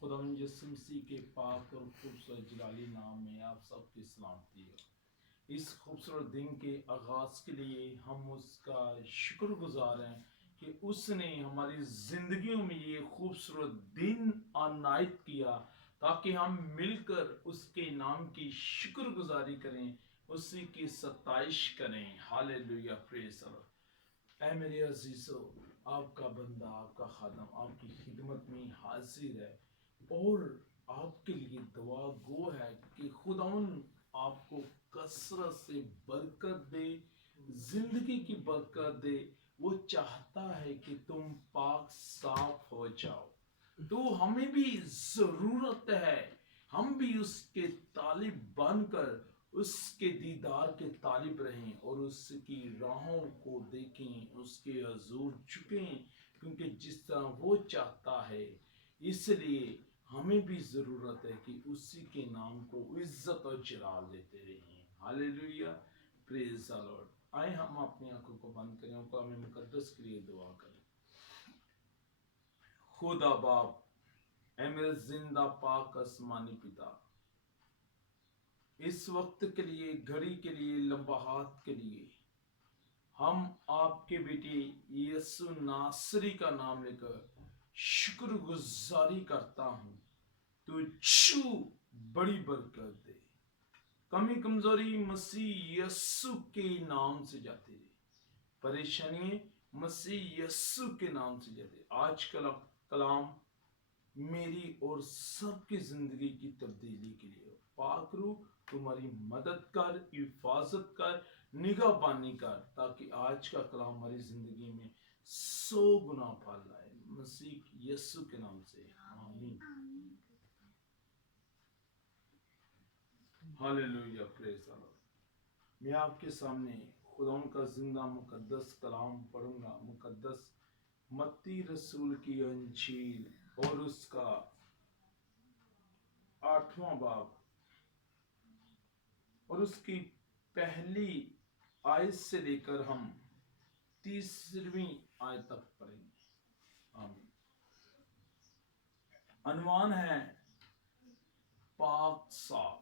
खुदावंद यीशु मसीह के पाक और खूबसूरत जलाली नाम में आप सबकी सलामती हो। इस खूबसूरत दिन के आगाज के लिए हम उसका शुक्रगुजार हैं कि उसने हमारी जिंदगियों में ये खूबसूरत दिन अनायत किया ताकि हम मिलकर उसके नाम की शुक्रगुजारी करें, उसी की सताइश करें। Hallelujah, praise the lord. ऐ मेरे अजीजों, आपका बंदा, आपका खादम आपकी खिदमत में हाजिर है और आपके लिए दुआ गो है कि खुदावन आपको कसरत से बरकत दे, जिंदगी की बरकत दे। वो चाहता है कि तुम पाक साफ हो जाओ। तो हमें भी जरूरत है, हम भी उसके तालिब बनकर उसके दीदार के तालिब रहें और उसकी राहों को देखें, उसके हजूर झुकें, क्योंकि जिस तरह वो चाहता है। इसलिए हमें भी जरूरत है कि उसी के नाम को इज्जत और जलाल देते रहें। Hallelujah, praise the Lord. आए हम अपनी आंखों को बंद करें और कलाम मुकद्दस के लिए दुआ करें। खुदा बाप, ऐ मेरे जिंदा पाक आसमानी पिता, इस वक्त के लिए, घड़ी के लिए, लम्हात के लिए हम आपके बेटे यीशु नासरी का नाम लेकर शुक्रगुजारी करता हूँ। तो छू बड़ी बरकत दे, कमी कमजोरी मसीह यीशु के नाम से जाती रहे, परेशानी मसीह यीशु के नाम से जाती। आज कलाम मेरी और सबकी जिंदगी की तब्दीली के लिए पाक रूह तुम्हारी मदद कर, हिफाजत कर, निगाहबानी कर, ताकि आज का कलाम हमारी जिंदगी में 100 गुना फल लाए, मसीह यीशु के नाम से, आमीन। Hallelujah, praise the Lord. मैं आपके सामने खुदा का जिंदा मुकद्दस कलाम पढ़ूंगा। मुकद्दस मत्ती रसूल की अंजील और उसका 8वां बाब और उसकी पहली आयत से लेकर हम 30वीं आयत तक पढ़ेंगे। आमीन। अनवान है पाक साफ।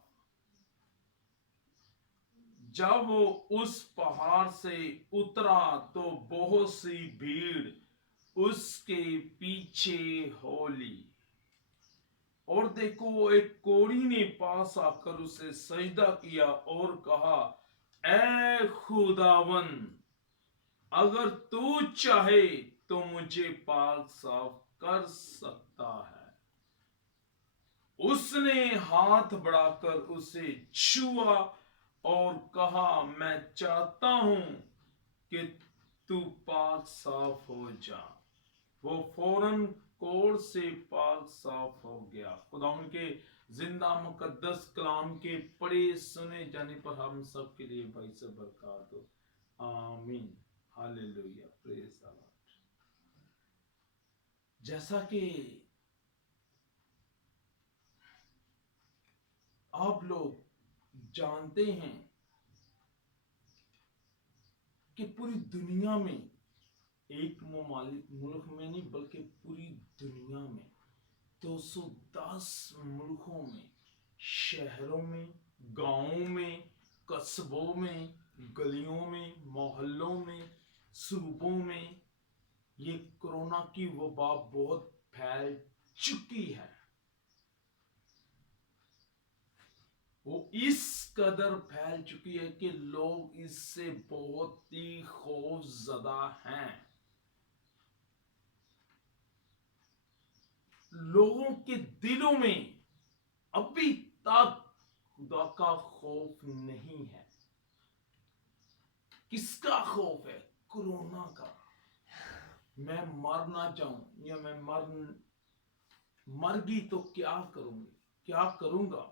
जब वो उस पहाड़ से उतरा तो बहुत सी भीड़ उसके पीछे हो ली, और देखो एक कोढ़ी ने पास आकर उसे सजदा किया और कहा, ऐ खुदावन, अगर तू चाहे तो मुझे पाक साफ कर सकता है। उसने हाथ बढ़ाकर उसे छुआ और कहा, मैं चाहता हूं कि तू पाक साफ हो जा। वो फौरन कोढ़ से पाक साफ हो गया। खुदा उनके जिंदा मुकद्दस कलाम के पढ़े सुने जाने पर हम सब के लिए भाई से बरकत हो, आमीन। Hallelujah, praise the Lord. जैसा कि आप लोग जानते हैं कि पूरी दुनिया में, एक मुल्क में नहीं बल्कि पूरी दुनिया में 210 मुल्कों में, शहरों में, गांवों में, कस्बों में, गलियों में, मोहल्लों में, सूबों में ये कोरोना की वबा बहुत फैल चुकी है। वो इस कदर फैल चुकी है कि लोग इससे बहुत ही खौफजदा हैं। लोगों के दिलों में अभी तक खुदा का खौफ नहीं है। किसका खौफ है? कोरोना का। मैं मर ना जाऊं, या मैं मर गई तो क्या करूंगी, क्या करूंगा।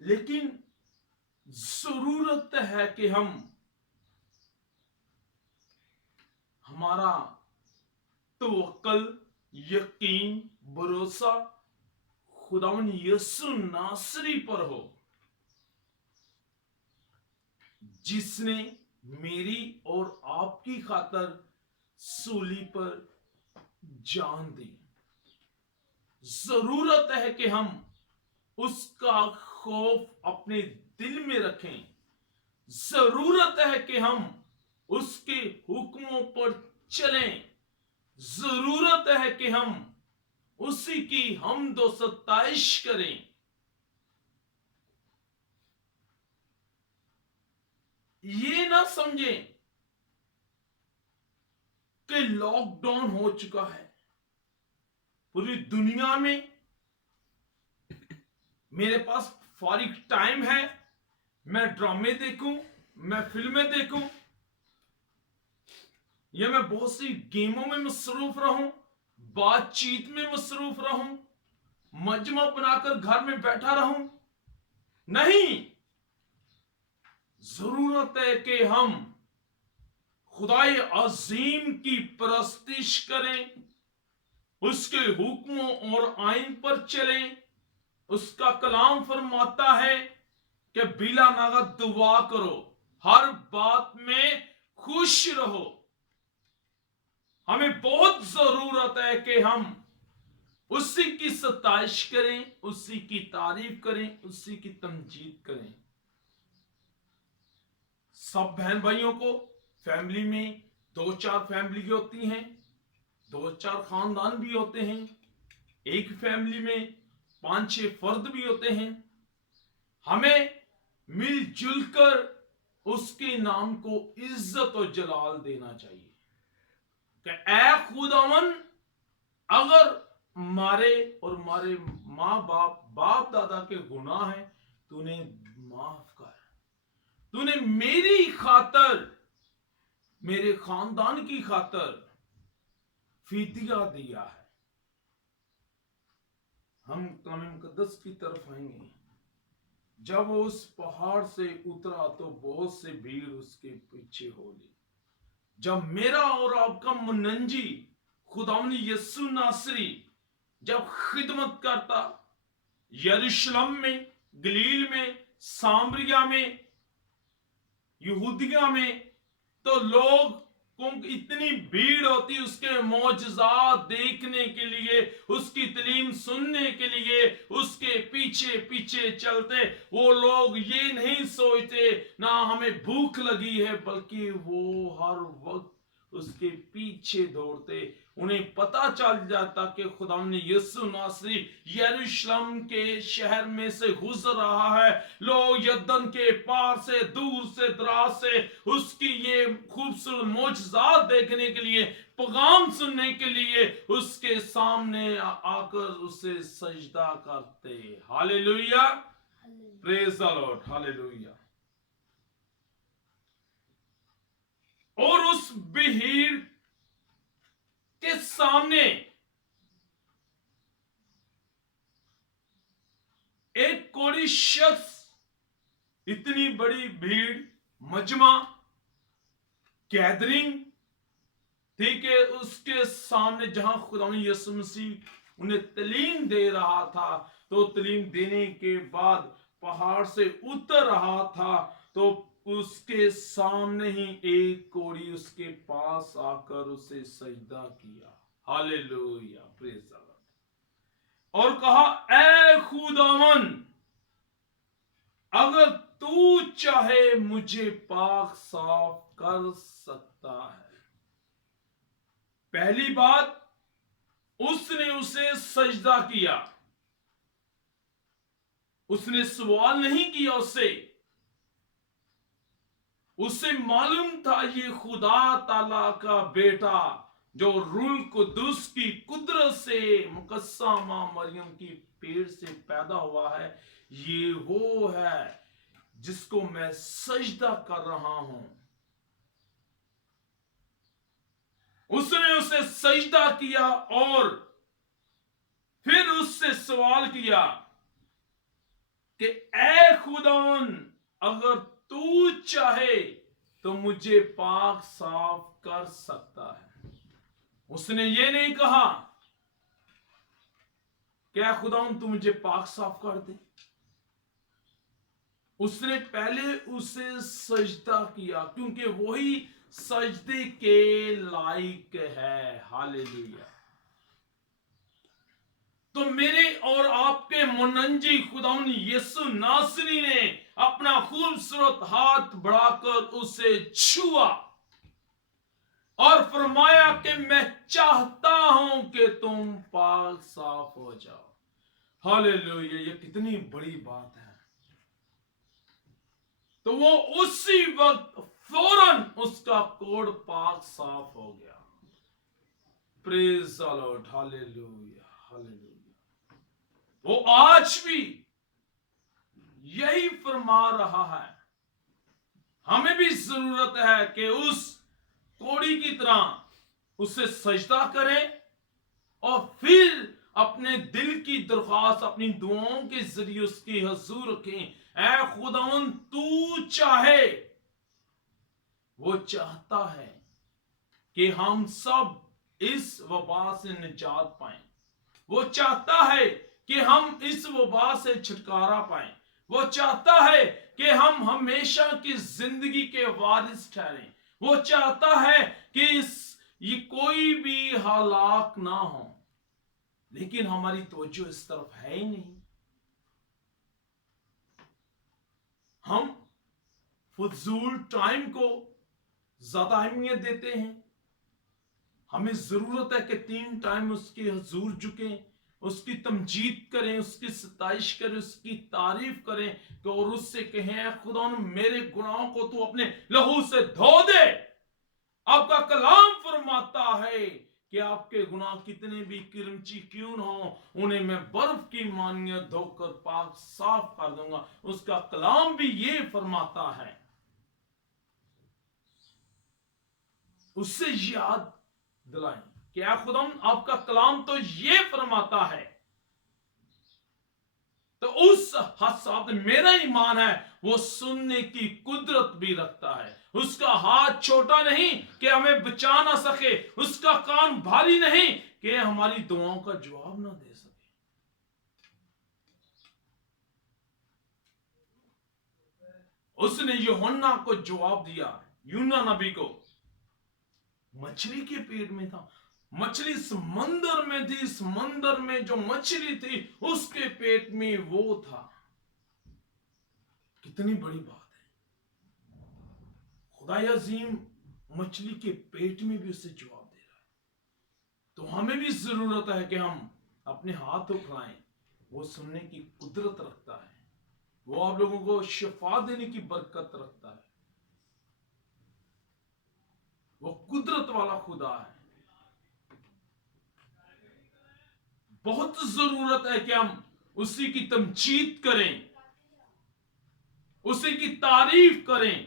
लेकिन जरूरत है कि हमारा तवक्कल, यकीन, भरोसा खुदावन यीशु नासरी पर हो, जिसने मेरी और आपकी खातर सूली पर जान दी। जरूरत है कि हम उसका खौफ अपने दिल में रखें। जरूरत है कि हम उसके हुक्मों पर चलें। जरूरत है कि हम उसी की हमदो सताइश करें। ये ना समझें कि लॉकडाउन हो चुका है पूरी दुनिया में, मेरे पास फारिग टाइम है, मैं ड्रामे देखूं, मैं फिल्में देखूं, या मैं बहुत सी गेमों में मसरूफ रहूं, बातचीत में मसरूफ रहूं, मजमा बनाकर घर में बैठा रहूं। नहीं, जरूरत है कि हम खुदाए अजीम की परस्तिश करें, उसके हुक्मों और आइन पर चलें। उसका कलाम फरमाता है कि बिला नागत दुआ करो, हर बात में खुश रहो। हमें बहुत जरूरत है कि हम उसी की सताइश करें, उसी की तारीफ करें, उसी की तमजीद करें। सब बहन भाइयों को फैमिली में 2-4 फैमिली होती हैं, 2-4 खानदान भी होते हैं, एक फैमिली में 5-6 फर्द भी होते हैं। हमें मिलजुल कर उसके नाम को इज्जत और जलाल देना चाहिए कि ऐ खुदावन, अगर मारे और मारे माँ बाप दादा के गुनाह हैं, तूने माफ कर। तूने मेरी खातर, मेरे खानदान की खातर फिदिया दिया है। हम कलाम मुकद्दस की तरफ आएंगे। जब वो उस पहाड़ से उतरा तो बहुत से भीड़ उसके पीछे हो ली। जब मेरा और आपका मुनंजी खुदावंद यीशु नासरी जब खिदमत करता यरूशलेम में, गलील में, सामरिया में, यहूदिया में, तो लोग को इतनी भीड़ होती उसके मौजज़ात देखने के लिए, उसकी तालीम सुनने के लिए, उसके पीछे पीछे चलते। वो लोग ये नहीं सोचते ना हमें भूख लगी है, बल्कि वो हर वक्त उसके पीछे दौड़ते। उन्हें पता चल जाता कि खुदावंद यीशु नासरी यरूशलेम के शहर में से गुजर रहा है। लोग यरदन के पार से, दूर से, दराज से उसकी ये खूबसूरत मौजज़ात देखने के लिए, पैगाम सुनने के लिए उसके सामने आकर उसे सजदा करते। Hallelujah, praise the Lord, hallelujah. और उस भीड़ के सामने एक कोई शख्स, इतनी बड़ी भीड़, मजमा, गैदरिंग थी कि उसके सामने जहां खुदावंद यीशु मसीह उन्हें तालीम दे रहा था, तो तालीम देने के बाद पहाड़ से उतर रहा था, तो उसके सामने ही एक कोड़ी उसके पास आकर उसे सजदा किया। Hallelujah, praise the Lord. और कहा, ऐ खुदावन, अगर तू चाहे मुझे पाक साफ कर सकता है। पहली बात, उसने उसे सजदा किया। उसने सवाल नहीं किया उससे मालूम था ये खुदा ताला का बेटा जो रूल कुदुस की कुदरत से मुकद्दसा मां मरियम की पेट से पैदा हुआ है। ये वो है जिसको मैं सजदा कर रहा हूं। उसने उसे सजदा किया और फिर उससे सवाल किया कि ऐ खुदावन, अगर तू चाहे तो मुझे पाक साफ कर सकता है। उसने ये नहीं कहा क्या खुदावन तू मुझे पाक साफ कर दे। उसने पहले उसे सजदा किया, क्योंकि वही सजदे के लायक है। हालेलुया। तो मेरे और आपके मुनंजी खुदावन यीशु नासरी ने अपना खूबसूरत हाथ बढ़ाकर उसे छुआ और फरमाया कि मैं चाहता हूं कि तुम पाक साफ हो जाओ। हालेलुया। ये कितनी बड़ी बात है। तो वो उसी वक्त फौरन उसका कोढ़ पाक साफ हो गया। Praise the Lord. Hallelujah, hallelujah. वो आज भी यही फरमा रहा है। हमें भी जरूरत है कि उस कोड़ी की तरह उसे सजदा करें और फिर अपने दिल की दरख्वास्त अपनी दुआओं के जरिए उसकी हजूर रखें। ऐ खुदावन तू चाहे, वो चाहता है कि हम सब इस वबा से निजात पाएं। वो चाहता है कि हम इस वबा से छुटकारा पाएं। वो चाहता है कि हम हमेशा की जिंदगी के वारिस ठहरें। वो चाहता है कि ये कोई भी हालात ना हो, लेकिन हमारी तवज्जो इस तरफ है ही नहीं। हम फजूल टाइम को ज्यादा अहमियत देते हैं। हमें जरूरत है कि 3 टाइम उसके हजूर झुकें, उसकी तमजीद करें, उसकी सताइश करें, उसकी तारीफ करें और उससे कहें खुदा मेरे गुनाहों को तू अपने लहू से धो दे। आपका कलाम फरमाता है कि आपके गुनाह कितने भी किरमची क्यों न हो, उन्हें मैं बर्फ की मानियत धोकर पाक साफ कर दूंगा। उसका कलाम भी ये फरमाता है। उससे याद दिलाएं कि खुदा आपका कलाम तो ये फरमाता है। तो उस हद मेरा ईमान है वो सुनने की कुदरत भी रखता है। उसका हाथ छोटा नहीं कि हमें बचा ना सके, उसका कान भारी नहीं कि हमारी दुआओं का जवाब ना दे सके। उसने यूहन्ना को जवाब दिया, यूना नबी को। मछली के पेट में था, मछली समंदर में थी, समंदर में जो मछली थी उसके पेट में वो था। कितनी बड़ी बात है। खुदा अजीम मछली के पेट में भी उससे जवाब दे रहा है। तो हमें भी जरूरत है कि हम अपने हाथ उठाएं। वो सुनने की कुदरत रखता है, वो आप लोगों को शिफा देने की बरकत रखता है। वो कुदरत वाला खुदा है। बहुत जरूरत है कि हम उसी की तमजीद करें, उसी की तारीफ करें।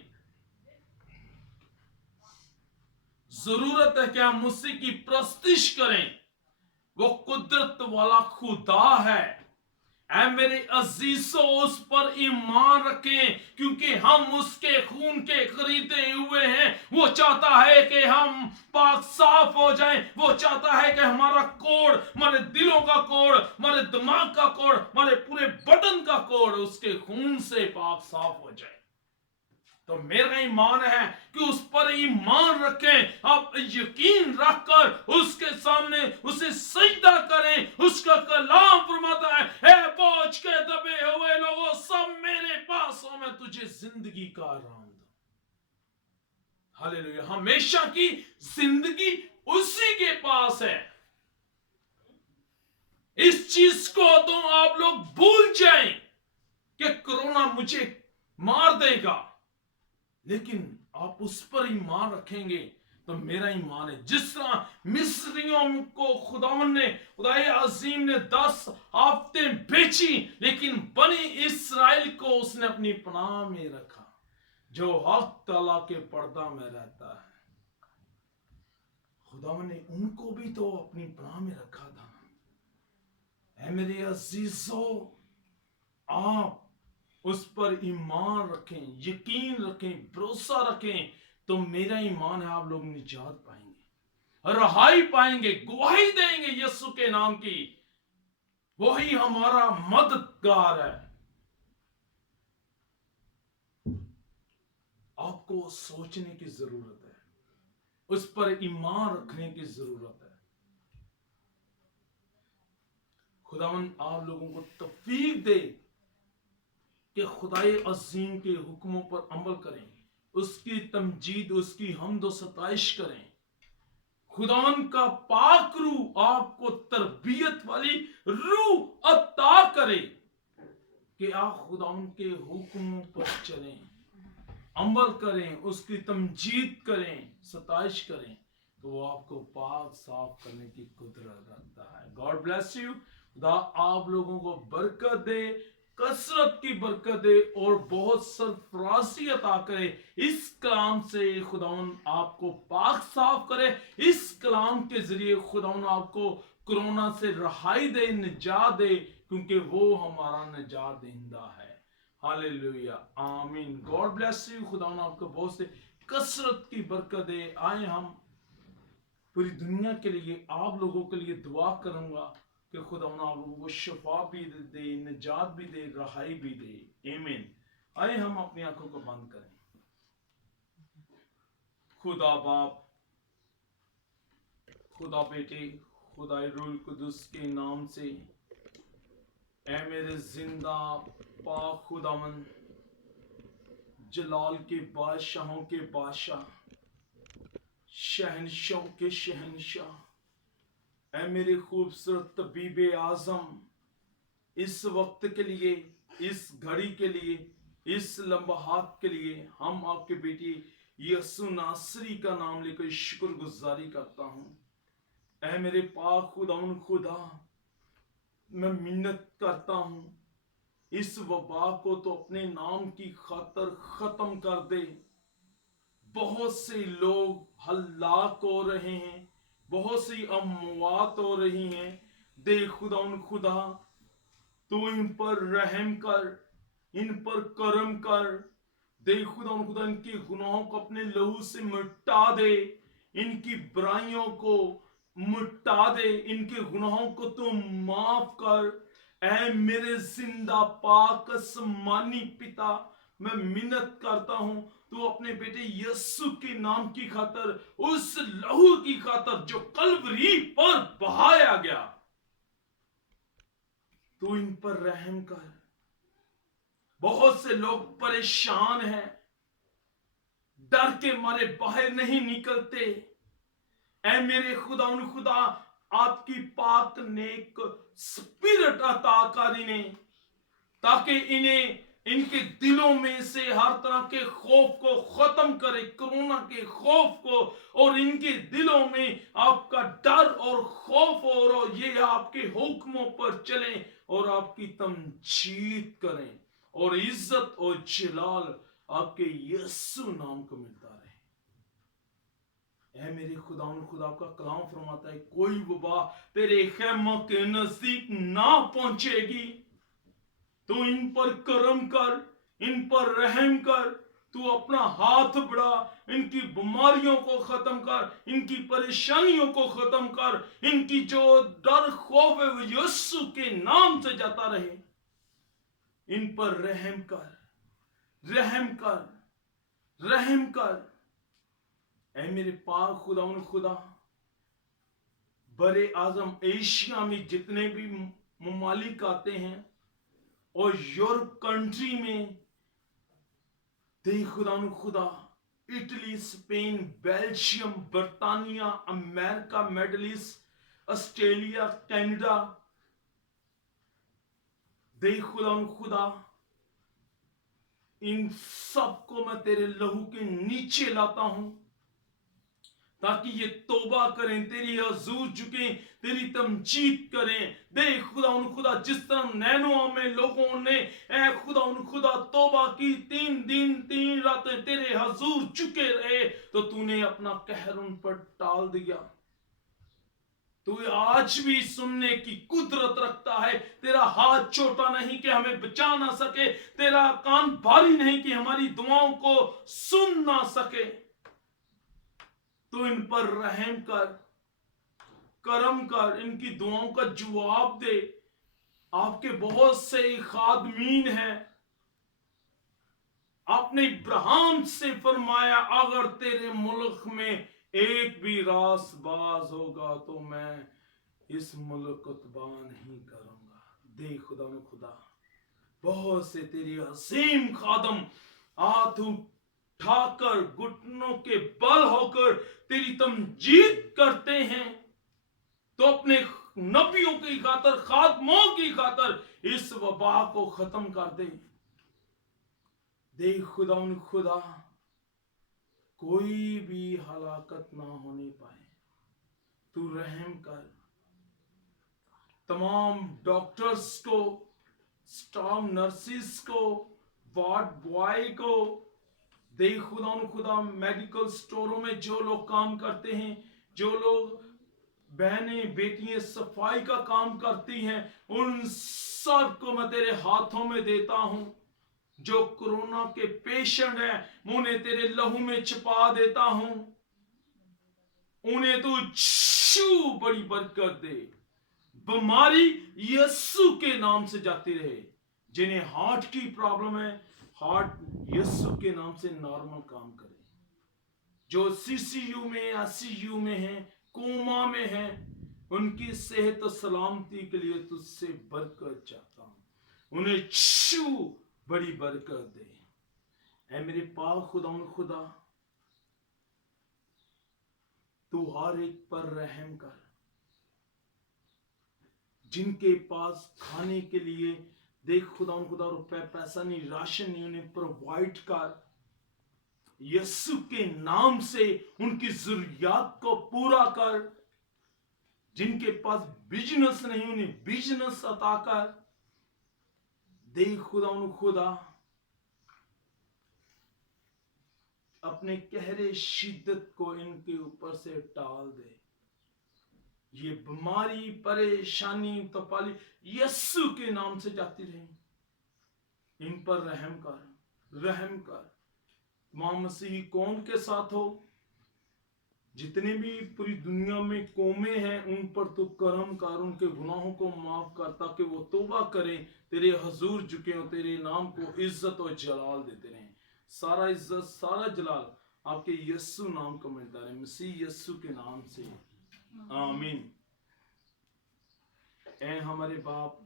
जरूरत है कि हम उसी की प्रस्तिश करें। वो कुदरत वाला खुदा है। ऐ मेरे अजीजों, उस पर ईमान रखें, क्योंकि हम उसके खून के खरीदे हुए हैं। वो चाहता है कि हम पाक साफ हो जाएं। वो चाहता है कि हमारा कोड़, हमारे दिलों का कोड़, हमारे दिमाग का कोड़, हमारे पूरे बदन का कोड़ उसके खून से पाक साफ हो जाए। तो मेरा ईमान है कि उस पर ईमान रखें। आप यकीन रखकर उसके सामने उसे सजदा करें। उसका कलाम फरमाता है, ऐ बोझ के दबे हुए लोगों, सब मेरे पास हो, मैं तुझे जिंदगी का आराम दूं। हालेलुया। हमेशा की जिंदगी उसी के पास है। इस चीज को तो आप लोग भूल जाएं कि कोरोना मुझे मार देगा, लेकिन आप उस पर ईमान रखेंगे तो मेरा ईमान है। जिस तरह मिस्रियों को खुदाए अजीम ने 10 हफ्ते बेची, लेकिन बनी इस्राएल को उसने अपनी पनाह में रखा, जो हक ताला के पर्दा में रहता है। खुदा ने उनको भी तो अपनी पनाह में रखा था। ऐ मेरे अजीजों, आप उस पर ईमान रखें, यकीन रखें, भरोसा रखें, तो मेरा ईमान है आप लोग निजात पाएंगे, रहाई पाएंगे, गवाही देंगे यीशु के नाम की। वही हमारा मददगार है। आपको सोचने की जरूरत है। उस पर ईमान रखने की जरूरत है। खुदावन आप लोगों को तौफीक दे कि खुदाए अजीम के हुक्मों पर अमल करें, उसकी तमजीद, उसकी हम्द व सताइश करें। खुदावन का पाक रूह आपको तरबियत वाली रूह अता करे कि आप खुदावन के हुक्मों पर चलें, अमल करें, उसकी तमजीद करें, सताइश करें, तो वो आपको पाक साफ करने की कुदरत रखता है। God bless you. खुदा आप लोगों को बरकत दे, कसरत की बरकत दे और बहुत सरफराजी अता करे। इस कलाम से खुदावन आपको पाक साफ करे। इस कलाम के जरिए खुदावन आपको कोरोना से रहाई दे, निजात दे, क्योंकि वो हमारा निजात दहिंदा है। हालेलुया, आमीन। God bless you. खुदावन आपको बहुत से कसरत की बरकत दे। आए हम पूरी दुनिया के लिए, आप लोगों के लिए दुआ करूंगा कि खुदावन आप लोगों को शफा भी दे, निजात भी दे, रहाई भी दे। आमीन। आए हम अपनी आंखों को बंद करें। खुदा बाप, खुदा बेटे, खुदा रूह कुदुस के नाम से, ऐ मेरे जिंदा पाक खुदावन, जलाल के बादशाहों के बादशाह, शहनशाह के शहनशाह, ऐ मेरे खूबसूरत तबीबे आजम, इस वक्त के लिए, इस घड़ी के लिए, इस लम्हात के लिए हम आपके बेटी यसु नासरी का नाम लेकर शुक्रगुजारी करता हूँ। ऐ मेरे पाक खुदावन खुदा, मैं मिन्नत करता हूँ, इस वबा को तो अपने नाम की खातर खत्म कर दे। बहुत से लोग हलाक हो रहे हैं, बहुत सी अमवात हो रही हैं। दे खुदावन खुदा, तू इन पर रहम कर, इन पर करम कर। दे खुदावन खुदा, इनके गुनाहों को अपने लहू से मिटा दे, इनकी बुराइयों को मिटा दे, इनके गुनाहों को तू माफ कर। ऐ मेरे जिंदा पाक आसमानी पिता, मैं मिन्नत करता हूं, तू अपने बेटे यीशु के नाम की खातर, उस लहू की खातर जो कलवरी पर बहाया गया, तू इन पर रहम कर। बहुत से लोग परेशान हैं, डर के मारे बाहर नहीं निकलते। ऐ मेरे खुदावन खुदा, आपकी पाक नेक स्पिरिट अता कर इन्हें, ताकि इन्हें, इनके दिलों में से हर तरह के खौफ को खत्म करे, कोरोना के खौफ को, और इनके दिलों में आपका डर और खौफ, और ये आपके हुक्मों पर चलें और आपकी तमजीद करें, और इज्जत और जलाल आपके यीशु नाम को मिलता रहे। ऐ मेरे खुदावन खुदा, आपका कलाम फरमाता है, कोई वबा तेरे खैमों के नजदीक ना पहुंचेगी। तू इन पर करम कर, इन पर रहम कर, तू अपना हाथ बढ़ा, इनकी बीमारियों को खत्म कर, इनकी परेशानियों को खत्म कर, इनकी जो डर खौफ है वो यीशु के नाम से जाता रहे। इन पर रहम कर, रहम कर, रहम कर। ऐ मेरे पाक खुदावन खुदा, बड़े आजम एशिया में जितने भी ममालिक आते हैं, और यूरोप कंट्री में, दे खुदावन खुदा, इटली, स्पेन, बेल्जियम, बर्तानिया, America, Middle East, Australia, Canada, दे खुदावन खुदा, इन सबको मैं तेरे लहू के नीचे लाता हूं, ताकि ये तौबा करें, तेरी हजूर झुकें, तेरी तमजीद करें। दे खुदा उन खुदा, जिस तरह नैनोआ में लोगों ने ऐ खुदा उन खुदा तौबा की, 3 दिन 3 रातें तेरे हजूर झुके रहे, तो तूने अपना कहर उन पर टाल दिया। तू आज भी सुनने की कुदरत रखता है। तेरा हाथ छोटा नहीं कि हमें बचा ना सके, तेरा कान भारी नहीं कि हमारी दुआओं को सुन ना सके। तो इन पर रहम कर, करम कर, इनकी दुआओं का जवाब दे। आपके बहुत से खादमीन हैं, आपने इब्राहिम से फरमाया, अगर तेरे मुल्क में ایک بھی راست باز ہوگا تو میں اس ملک کو تباہ نہیں کروں گا. دیکھ خدا نے خدا بہت سے تیری عظیم خادم ہاتھ اٹھا کر گھٹنوں کے بل ہو کر تیری تمجید کرتے ہیں. تو اپنے نبیوں کی خاطر خادموں کی خاطر اس وبا کو ختم کر دے. دیکھ خدا ان خدا کوئی بھی ہلاکت نہ ہونے پائے. تو رحم کر تمام ڈاکٹرز کو, سٹاف نرسز کو, وارڈ بوائے کو. دیکھ خدا ان خدا میڈیکل سٹوروں میں جو لوگ کام کرتے ہیں, جو لوگ بہنیں بیٹیاں صفائی کا کام کرتی ہیں, ان سب کو میں تیرے ہاتھوں میں دیتا ہوں. جو کرونا کے پیشنٹ ہیں میں انہیں تیرے لہو میں چھپا دیتا ہوں. انہیں تو چھو بڑی برکت دے. بیماری یسو کے نام سے جاتی رہے. جنہیں ہارٹ کی پرابلم ہے ہارٹ یسو کے نام سے نارمل کام کرے. جو سی سی یو میں یا سی یو میں ہیں, کوما میں ہیں, ان کی صحت و سلامتی کے لیے تجھ سے برکت چاہتا ہوں. انہیں چھو بڑی برکت دے. اے میرے پاک خدا ان خدا تو ہر ایک پر رحم کر. جن کے پاس کھانے کے لیے دیکھ خدا ان خدا روپے پیسہ نہیں, راشن نہیں, انہیں پرووائڈ کر. یسو کے نام سے ان کی ضروریات کو پورا کر. جن کے پاس بزنس نہیں انہیں بزنس عطا کر. دیکھ خدا ان خدا اپنے قہر شدت کو ان کے اوپر سے ٹال دے. یہ بیماری پریشانی تپالی یسو کے نام سے جاتی رہے. ان پر رحم کر, رحم کر. تمام مسیحی قوم کے ساتھ ہو, جتنے بھی پوری دنیا میں قومیں ہیں ان پر تو کرم کر, ان کے گناہوں کو معاف کر تاکہ وہ توبہ کریں, تیرے حضور جھکیں اور تیرے نام کو عزت و جلال دیتے رہیں. سارا عزت سارا جلال آپ کے یسو نام کو ملتا رہے, مسیح یسو کے نام سے آمین. اے ہمارے باپ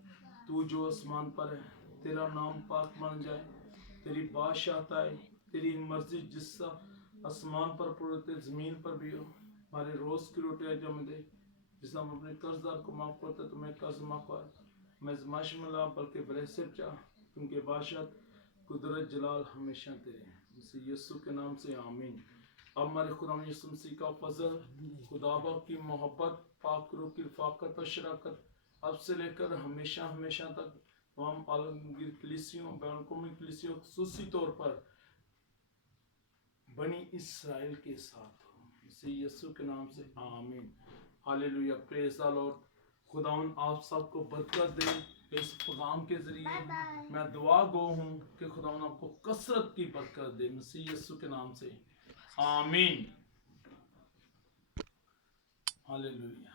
تو جو آسمان پر ہے, تیرا نام پاک مان جائے, تیری بادشاہت آئے, تیری مرضی جس سا آسمان پر پڑتے زمین پر بھی ہو. ہمارے روز کی روٹی آج ہمیں دے, جس ہم اپنے قرضدار کو معاف کرتے تمہیں قرض معاف کر. میں ازمائش میں لا بلکہ برے سے چاہ, کیونکہ بادشاہت قدرت جلال ہمیشہ تیرے ہیں. مسیح یسوع کے نام سے آمین. اب ہمارے خدا یسوع مسیح کا فضل, خدا باپ کی محبت, پاک روح کی رفاقت و شراکت اب سے لے کر ہمیشہ ہمیشہ تک تمام عالمگیر کلیسیوں, بین الاقوامی کلیسیوں, خصوصی طور پر بنی اسرائیل کے ساتھ ہو. مسیح یسوع کے نام سے آمین. ہاللویہ, پریز دی لارڈ. خداوند آپ سب کو برکت دے. اس پیغام کے ذریعے میں دعا گو ہوں کہ خداوند آپ کو کثرت کی برکت دے. مسیح یسوع کے نام سے آمین. ہاللویہ.